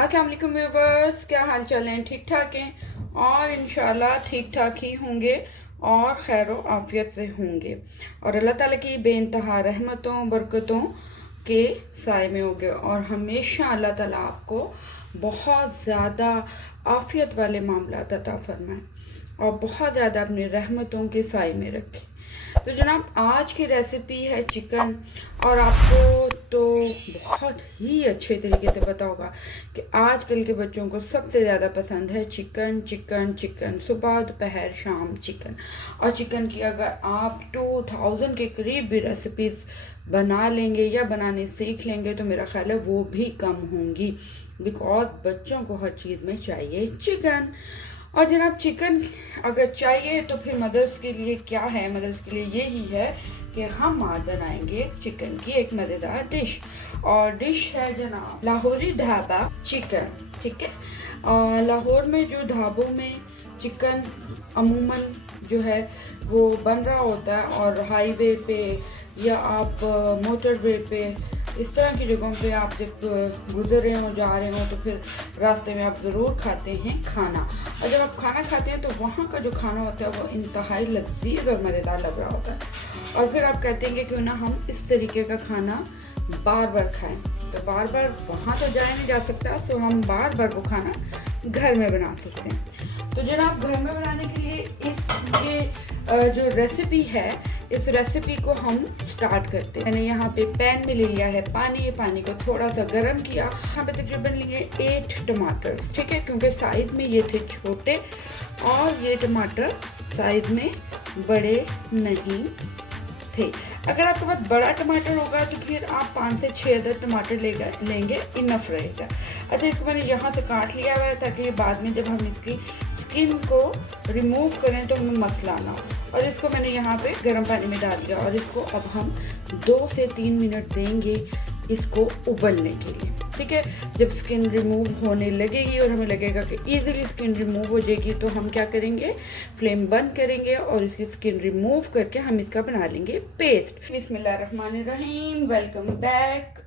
अस्सलाम वालेकुम व्यूवर्स, क्या हाल चाल हैं? ठीक ठाक हैं और इंशाल्लाह ठीक ठाक ही होंगे और खैर आफियत से होंगे और अल्लाह ताला की बेइंतहा रहमतों बरकतों के साए में होंगे और हमेशा अल्लाह ताला आपको बहुत ज़्यादा आफियत वाले मामला अता फरमाए और बहुत ज़्यादा अपनी रहमतों के साए में रखे। तो जनाब आज की रेसिपी है चिकन और आपको तो बहुत ही अच्छे तरीके से पता होगा कि आजकल के बच्चों को सबसे ज़्यादा पसंद है चिकन चिकन चिकन, सुबह दोपहर शाम चिकन। और चिकन की अगर आप 2000 के करीब भी रेसिपीज़ बना लेंगे या बनाने सीख लेंगे तो मेरा ख्याल है वो भी कम होंगी, बिकॉज बच्चों को हर चीज़ में चाहिए चिकन। और जनाब चिकन अगर चाहिए तो फिर मदर्स के लिए क्या है? मदर्स के लिए यही है कि हम आज बनाएंगे चिकन की एक मज़ेदार डिश और डिश है जनाब लाहौरी ढाबा चिकन। ठीक है, और लाहौर में जो ढाबों में चिकन अमूमन जो है वो बन रहा होता है और हाईवे पे या आप मोटरवे पे इस तरह की जगहों पे आप जब गुजर रहे हो जा रहे हो तो फिर रास्ते में आप ज़रूर खाते हैं खाना। और जब आप खाना खाते हैं तो वहाँ का जो खाना होता है वो इंतहाई लजीज और मज़ेदार लग रहा होता है और फिर आप कहते हैं कि क्यों ना हम इस तरीके का खाना बार बार खाएं। तो बार बार वहाँ तो जाया नहीं जा सकता, तो हम बार बार वो खाना घर में बना सकते हैं। तो जनाब घर में बनाने के लिए ये जो रेसिपी है इस रेसिपी को हम स्टार्ट करते हैं। मैंने यहाँ पे पैन में ले लिया है पानी, पानी को थोड़ा सा गर्म किया। यहाँ पे तकरीबन लिए 8 टमाटर, ठीक है, क्योंकि साइज़ में ये थे छोटे और ये टमाटर साइज़ में बड़े नहीं थे। अगर आपके पास बड़ा टमाटर होगा तो फिर आप 5 से 6 अदर टमाटर लेंगे इनफ रहेगा। अच्छा, इसको मैंने यहाँ से काट लिया हुआ है ताकि ये बाद में जब हम इसकी स्किन को रिमूव करें तो हमें मसला ना हो। और इसको मैंने यहाँ पे गर्म पानी में डाल दिया और इसको अब हम 2 से 3 मिनट देंगे इसको उबलने के लिए। ठीक है, जब स्किन रिमूव होने लगेगी और हमें लगेगा कि इजीली स्किन रिमूव हो जाएगी तो हम क्या करेंगे, फ्लेम बंद करेंगे और इसकी स्किन रिमूव करके हम इसका बना लेंगे पेस्ट। बिस्मिल्लाहिर्रहमानिर्रहीम, वेलकम बैक।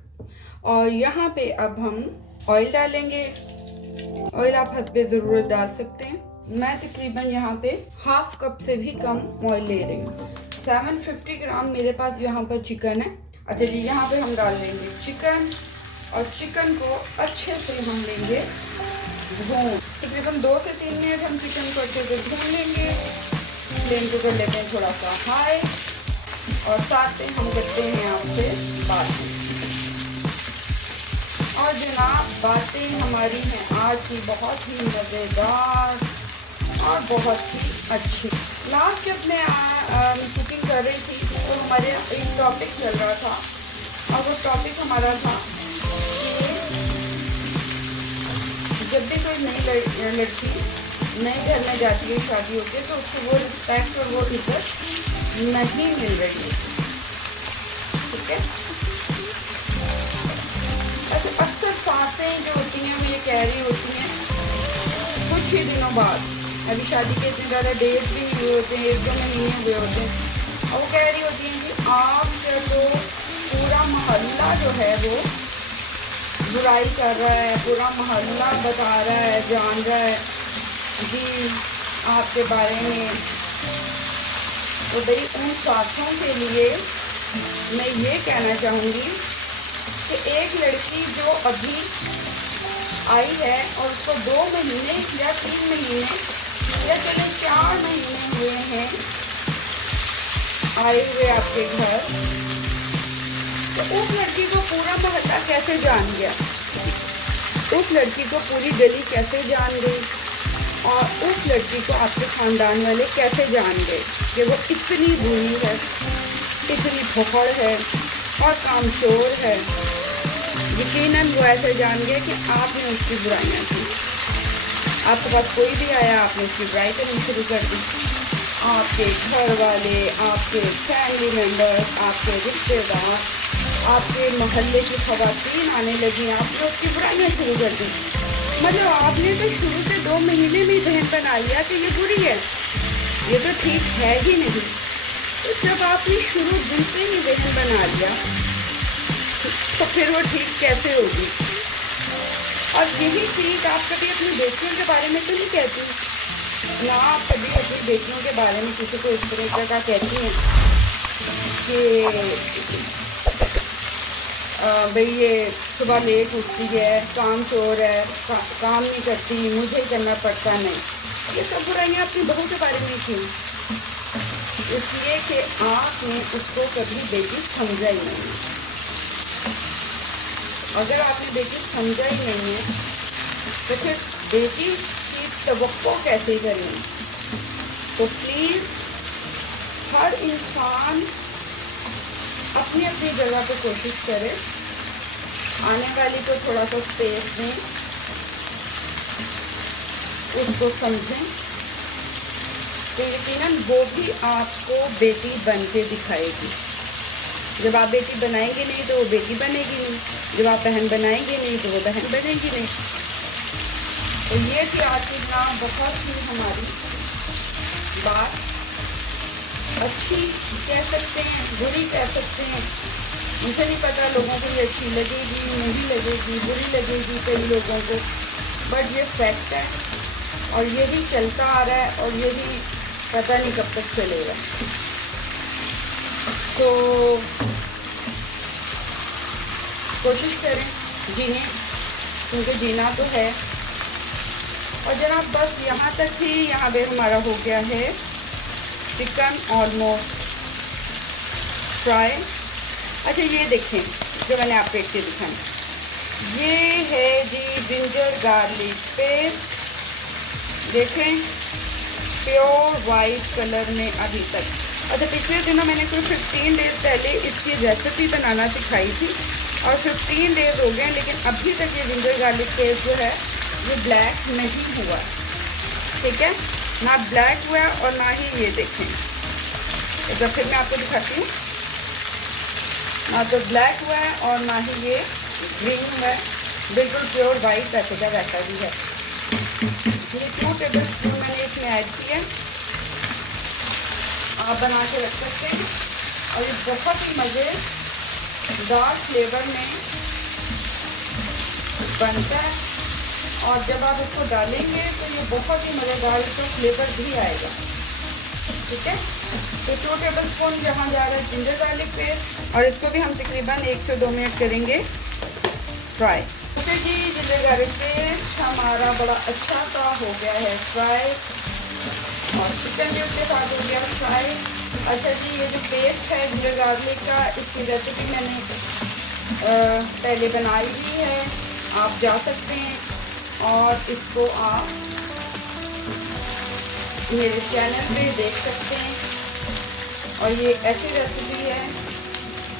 और यहाँ पे अब हम ऑयल डालेंगे। ऑयल आप हस्बे ज़रूरत डाल सकते हैं। मैं तकरीबन यहाँ पे हाफ कप से भी कम ऑयल ले रही हूँ। 750 ग्राम मेरे पास यहाँ पर चिकन है। अच्छा जी, यहाँ पे हम डाल देंगे चिकन और चिकन को अच्छे से हम लेंगे भून। तकरीबन 2 से 3 मिनट हम चिकन को अच्छे से भून लेंगे। फ्लेम को कर लेते हैं थोड़ा सा हाई और साथ में हम करते हैं आपसे बात। और जनाब बातें हमारी हैं आज की बहुत ही मज़ेदार और बहुत ही अच्छी। लास्ट जब मैं कुकिंग कर रही थी तो हमारे एक टॉपिक चल रहा था और वो टॉपिक हमारा था कि जब भी कोई नई लड़की नए घर में जाती है, शादी होती है, तो उसको वो रिस्पेक्ट और वो इज्जत नहीं मिल रही है। ठीक है, अक्सर सासें जो होती हैं वो ये कह रही होती हैं कुछ ही दिनों बाद, अभी शादी के इतने ज़्यादा डेज भी नहीं हुए होते हैं, 1-2 महीने हुए होते हैं, और वो कह रही होती हैं कि आपका तो पूरा मोहल्ला जो है वो बुराई कर रहा है, पूरा मोहल्ला बता रहा है, जान रहा है जी आपके बारे में। तो भाई उन साथों के लिए मैं ये कहना चाहूँगी कि एक लड़की जो अभी आई है और उसको 2 महीने या 3 महीने या चले 4 महीने हुए हैं आए हुए आपके घर, तो उस लड़की को पूरा मोहल्ला कैसे जान गया, उस लड़की को पूरी गली कैसे जान गई और उस लड़की को आपके ख़ानदान वाले कैसे जान गए कि वो इतनी बुरी है, इतनी फखड़ है और कामचोर है। यकीनन वो ऐसे जान गए कि आपने उसकी बुराइयाँ की। आपके पास कोई भी आया, आपने उसकी बुराई करनी शुरू कर दी। आपके घर वाले, आपके फैमिली मेम्बर्स, आपके रिश्तेदार, आपके मोहल्ले की ख़वातीन आने लगी, आपने उसकी बुराइयाँ शुरू कर दी। मतलब आपने तो शुरू से 2 महीने में जहन बना लिया कि ये बुरी है, ये तो ठीक है ही नहीं। तो जब आपने शुरू दिन से ही जहन बना लिया तो फिर वो ठीक कैसे होगी? और यही चीज़ आप कभी अपनी बेटियों के बारे में तो नहीं कहती ना, आप कभी अपनी बेटियों के बारे में किसी को इस तरह का कहती हैं कि भाई ये सुबह लेट उठती है, काम चोर है, काम नहीं करती, मुझे ही करना पड़ता। नहीं, ये सब बुराइयाँ अपनी बहू के बारे में की, इसलिए कि आपने उसको कभी बेटी समझा ही नहीं है। अगर आपने बेटी समझा ही नहीं है तो फिर बेटी की तवक्को कैसे करें। तो प्लीज़ हर इंसान अपनी अपनी जगह पे कोशिश करे, आने वाली को थोड़ा सा स्पेस दें, उसको समझें, तो यकीनन वो भी आपको बेटी बन के दिखाएगी। जब आप बेटी बनाएंगे नहीं तो वो बेटी बनेगी नहीं, जब आप बहन बनाएंगे नहीं तो वो बहन बनेगी नहीं। तो ये थी आज की ना बहुत ही हमारी बात, अच्छी कह सकते हैं, बुरी कह सकते हैं, मुझे नहीं पता लोगों को ये अच्छी लगेगी नहीं लगेगी, बुरी लगेगी कई लोगों को, बट ये फैक्ट है और यही चलता आ रहा है और यही पता नहीं कब तक चलेगा। तो कोशिश करें जीने, क्योंकि जीना तो है। और जनाब बस यहाँ तक ही, यहाँ पे हमारा हो गया है चिकन ऑलमोस्ट फ्राई। अच्छा ये देखें जो मैंने आपको एक चीज़ दिखाई, ये है जी जिंजर गार्लिक पेस्ट, देखें प्योर वाइट कलर में अभी तक। अच्छा पिछले दिनों मैंने कोई 15 डेज़ पहले इसकी रेसिपी बनाना सिखाई थी और 15 डेज़ हो गए, लेकिन अभी तक ये जिंजर गार्लिक पेस्ट जो है ये ब्लैक नहीं हुआ, ठीक है, ना ब्लैक हुआ और ना ही ये देखें, एक बार फिर मैं आपको दिखाती हूँ, ना तो ब्लैक हुआ है और ना ही ये ग्रीन हुआ है, बिल्कुल प्योर वाइट वैसे का वैसा भी है। ये 2 टेबल स्पून मैंने इसमें ऐड किया, आप बना के रख सकते हैं और ये बहुत ही मज़ेदार फ्लेवर में बनता है। और जब आप इसको डालेंगे तो ये बहुत ही मज़ेदार इसका फ्लेवर भी आएगा, ठीक है। तो 2 टेबल स्पून यहाँ जा रहा है जिंजर गार्लिक पेस्ट और इसको भी हम तकरीबन 1 से 2 मिनट करेंगे फ्राई। ओके जी, जिंजर गार्लिक पेस्ट हमारा बड़ा अच्छा सा हो गया है फ्राई और चिकन भी उसके साथ हो गया फ्राई। अच्छा जी, ये जो पेस्ट है जिंजर गार्लिक का, इसकी रेसिपी मैंने पहले बनाई हुई है, आप जा सकते हैं और इसको आप मेरे चैनल पे देख सकते हैं। और ये ऐसी रेसिपी है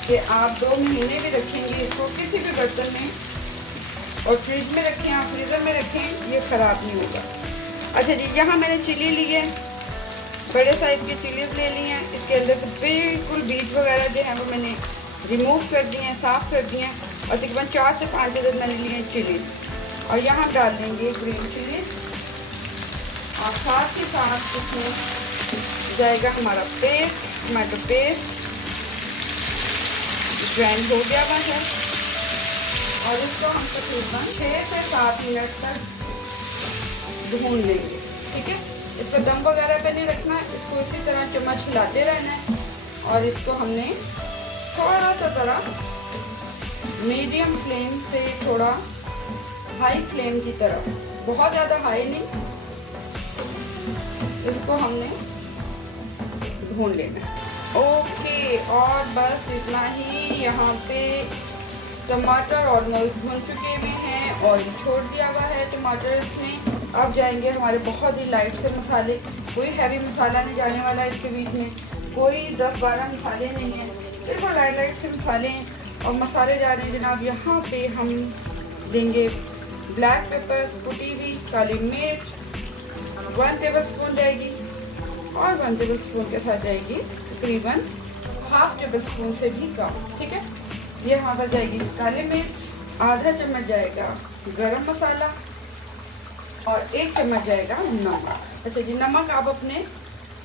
कि आप 2 महीने भी रखेंगे इसको किसी भी बर्तन में और फ्रिज में रखें, आप फ्रीज़र में रखें, ये ख़राब नहीं होगा। अच्छा जी, यहाँ मैंने चिली ली है, बड़े साइज़ की चिलीज़ ले ली हैं, इसके अंदर से बिल्कुल बीज वगैरह जो हैं वो मैंने रिमूव कर दिए हैं, साफ़ कर दिए हैं और तकरीबन 4 से 5 अदद मैंने लिए हैं चिली। और यहाँ डाल देंगे ग्रीन चिली और साथ ही साथ इसमें जाएगा हमारा पेस्ट, टमाटो पेस्ट ग्राइंड हो गया हुआ है और इसको हम तकरीबन 6 से 7 मिनट तक भून लेंगे, ठीक है। इसको दम वगैरह पे नहीं रखना, इसको इसी तरह चम्मच हिलाते रहना है और इसको हमने थोड़ा सा तरह मीडियम फ्लेम से थोड़ा हाई फ्लेम की तरफ, बहुत ज़्यादा हाई नहीं, इसको हमने भून लेना है। ओके, और बस इतना ही। यहाँ पे टमाटर ऑलमोस्ट भून चुके हुए हैं, ऑयल छोड़ दिया हुआ है टमाटर में। अब जाएंगे हमारे बहुत ही लाइट से मसाले, कोई हैवी मसाला नहीं जाने वाला है इसके बीच में, कोई 10-12 मसाले नहीं हैं, बिल्कुल लाइट से मसाले हैं। और मसाले जा रहे हैं जनाब, यहाँ पे हम देंगे ब्लैक पेपर, कुटी हुई काली मिर्च 1 टेबल स्पून जाएगी और 1 टेबल स्पून के साथ जाएगी तकरीबन ½ टेबल स्पून से भी कम, ठीक है। ये यहाँ पर जाएगी काली मिर्च, आधा चम्मच जाएगा गरम मसाला और 1 चम्मच जाएगा नमक। अच्छा जी, नमक आप अपने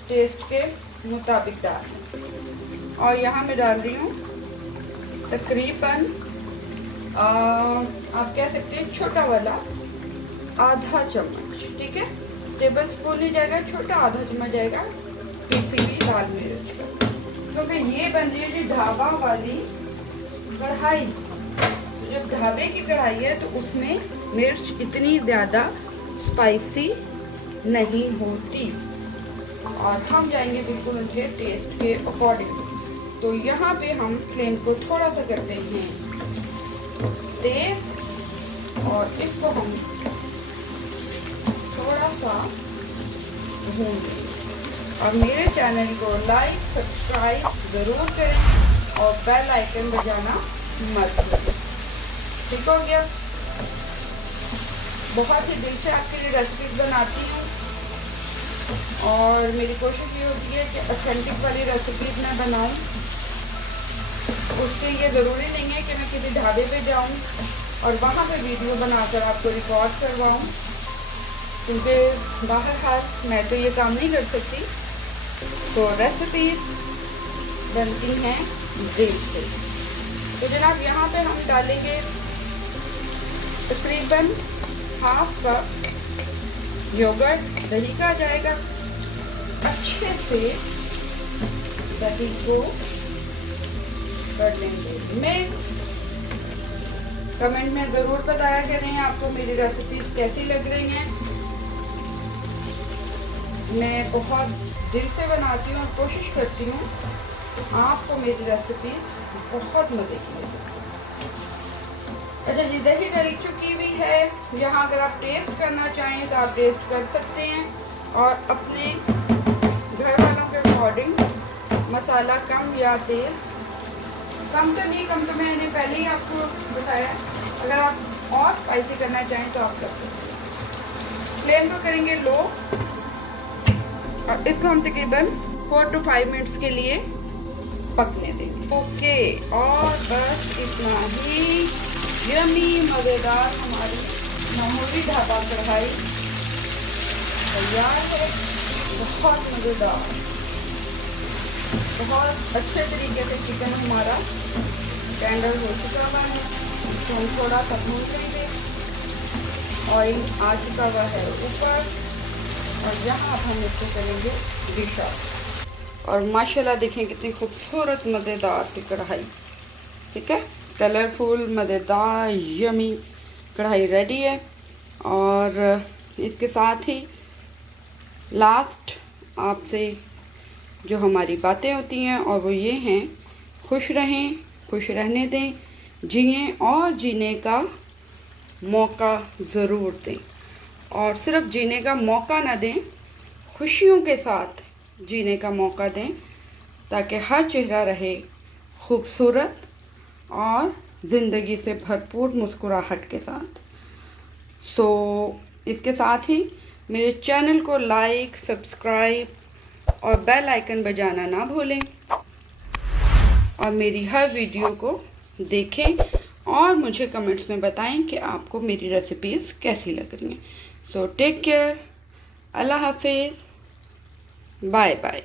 टेस्ट के मुताबिक डालें। और यहाँ मैं डाल रही हूँ तकरीबन आप कह सकते हैं छोटा वाला आधा चम्मच, ठीक है। टेबल स्पून नहीं जाएगा, छोटा आधा चम्मच जाएगा पिसी हुई लाल मिर्च का, क्योंकि ये बन रही है जी ढाबा वाली कढ़ाई। जब ढाबे की कढ़ाई है तो उसमें मिर्च इतनी ज़्यादा स्पाइसी नहीं होती, और हम जाएंगे बिल्कुल उनके टेस्ट के अकॉर्डिंग। तो यहाँ पे हम फ्लेम को थोड़ा सा करते हैं तेज, और इसको हम थोड़ा सा भून देंगे। और मेरे चैनल को लाइक सब्सक्राइब ज़रूर करें और बेल आइकन बजाना मत भूलें। ठीक हो गया। बहुत ही दिल से आपके लिए रेसिपीज बनाती हूँ, और मेरी कोशिश ये होती है कि ऑथेंटिक वाली रेसिपीज मैं बनाऊँ। उसके लिए ज़रूरी नहीं है कि मैं किसी ढाबे पे जाऊँ और वहाँ पे वीडियो बनाकर आपको रिकॉर्ड करवाऊँ, क्योंकि बाहर हाथ मैं तो ये काम नहीं कर सकती। तो रेसिपीज बनती हैं दिल से। तो जनाब यहाँ पे हम डालेंगे तकरीबन हाफ कप योगर्ट, दही का जाएगा। अच्छे से दही को कर लेंगे मिक्स। कमेंट में ज़रूर बताया करें आपको मेरी रेसिपीज कैसी लग रही हैं। मैं बहुत दिल से बनाती हूँ और कोशिश करती हूँ आपको मेरी रेसिपीज बहुत मज़े की लगे। अच्छा जी, दही डल चुकी हुई है। यहाँ अगर आप टेस्ट करना चाहें तो आप टेस्ट कर सकते हैं, और अपने घर वालों के अकॉर्डिंग मसाला कम या तेज़, कम तो नहीं, कम तो मैंने पहले ही आपको बताया। अगर आप और स्पाइसी करना चाहें तो आप कर सकते हैं। फ्लेम को करेंगे लो, और इसको हम तकरीबन 4 to 5 मिनट्स के लिए पकने देंगे। ओके, और बस इतना ही यमी मज़ेदार हमारी मामूली ढाबा कढ़ाई तैयार है। बहुत मज़ेदार, बहुत अच्छे तरीके से चिकन हमारा टेंडर हो चुका हुआ है। इसको हम थोड़ा सा भून लेंगे। ऑयल आ चुका हुआ है ऊपर, और यहाँ अब हम इसको करेंगे डिश आउट। और माशाल्लाह देखें कितनी खूबसूरत मज़ेदार सी कढ़ाई, ठीक है। कलरफुल मज़ेदार यमी कढ़ाई रेडी है। और इसके साथ ही लास्ट आपसे जो हमारी बातें होती हैं, और वो ये हैं, खुश रहें, खुश रहने दें, जिएं और जीने का मौका ज़रूर दें। और सिर्फ जीने का मौका ना दें, खुशियों के साथ जीने का मौका दें, ताकि हर चेहरा रहे खूबसूरत और ज़िंदगी से भरपूर मुस्कुराहट के साथ। सो इसके साथ ही मेरे चैनल को लाइक सब्सक्राइब और बेल आइकन बजाना ना भूलें, और मेरी हर वीडियो को देखें और मुझे कमेंट्स में बताएं कि आपको मेरी रेसिपीज़ कैसी लग रही हैं। सो टेक केयर, अल्लाह हाफिज़, बाय बाय।